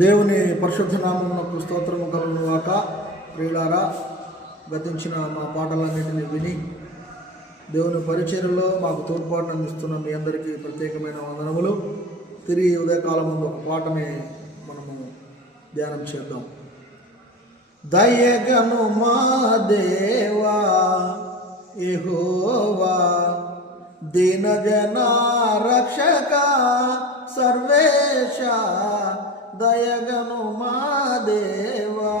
దేవుని పరిశుద్ధ నామమునకు స్తోత్రము కలుగును గాక. ప్రియులారా, గతించిన మా పాటలన్నింటినీ విని దేవుని పరిచర్యలో మాకు తోడ్పాటును అందిస్తున్న మీ అందరికీ ప్రత్యేకమైన వందనములు. తిరిగి ఉదయకాలం ముందు ఒక పాటని మనము ధ్యానం చేద్దాం. దయగను మా దేవా యెహోవా, దీనజన రక్షక సర్వేశ, దయగను మా దేవా.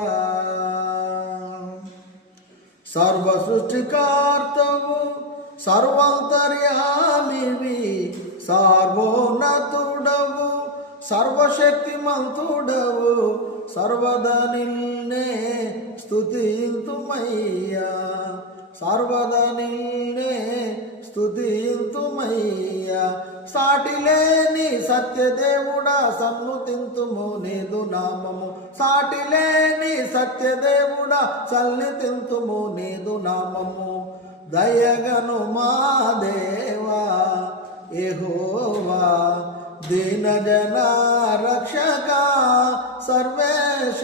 సర్వ సృష్టికర్తవు, సర్వాంతర్యామివి, సార్వోన్నతుడవు, సర్వశక్తిమంతుడవు, సర్వదా నిన్నే స్తుతింతుమయ్యా, సర్వదా నిన్నే స్తుతింతుమయ్యా. సాటిలేని సత్యదేవుడా సన్నుతింతుము నీదు నామము, సాటిలేని సత్యదేవుడా సన్నుతింతుము నీదు నామము. దయగను మా దేవా యెహోవా, దీనజన రక్షక సర్వేశ,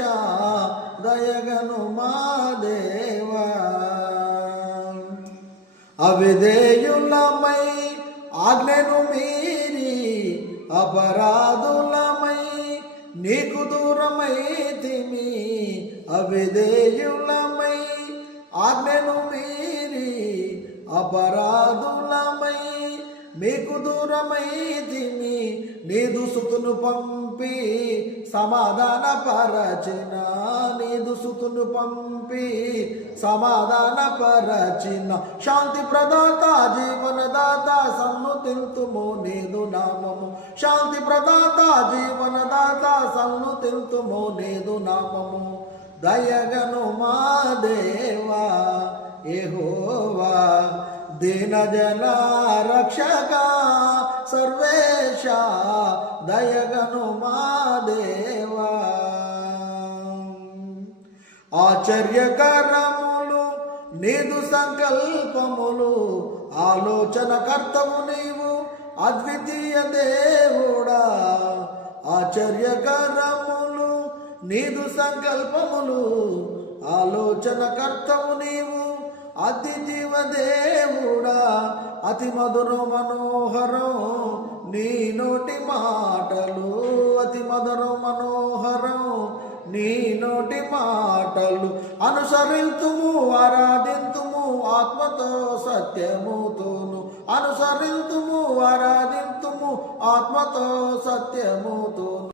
దయగను మా దేవా. అవిధేయులమై ఆజ్ఞను మీరి అపరాధులమై నీకు దూరమైతిమి, అవిధేయులమై ఆజ్ఞను మీరి అపరాధులమై మీకు దూరమైతిమి. నీదు సుతును పంపి సమాధాన పరచిన, నీదు సుతును పంపి సమాధాన పరచిన, శాంతి ప్రదాత జీవనదాత సన్నుతింతుము నీదు నామము, శాంతి ప్రదాత జీవనదాత సన్నుతింతుము నీదు నామము. దయగను మా దేవా యెహోవా, దీనజన రక్షక సర్వేశ, దయగను మా దేవా. ఆశ్చర్యకరములు నీదు సంకల్పములు, ఆలోచన కర్తవు నీవు అద్వితీయ దేవుడా. ఆశ్చర్యకరములు నీదు సంకల్పములు, ఆలోచన కర్తవు నీవు అద్వితీయ దేవుడా. అతి మధుర మనోహరం నీ నోటి మాటలు, అతి మధుర మనోహరం నీ నోటి మాటలు. అనుసరింతుము ఆరాధింతుము ఆత్మతో సత్యముతోను, అనుసరింతుము ఆరాధింతుము ఆత్మతో సత్యముతోను.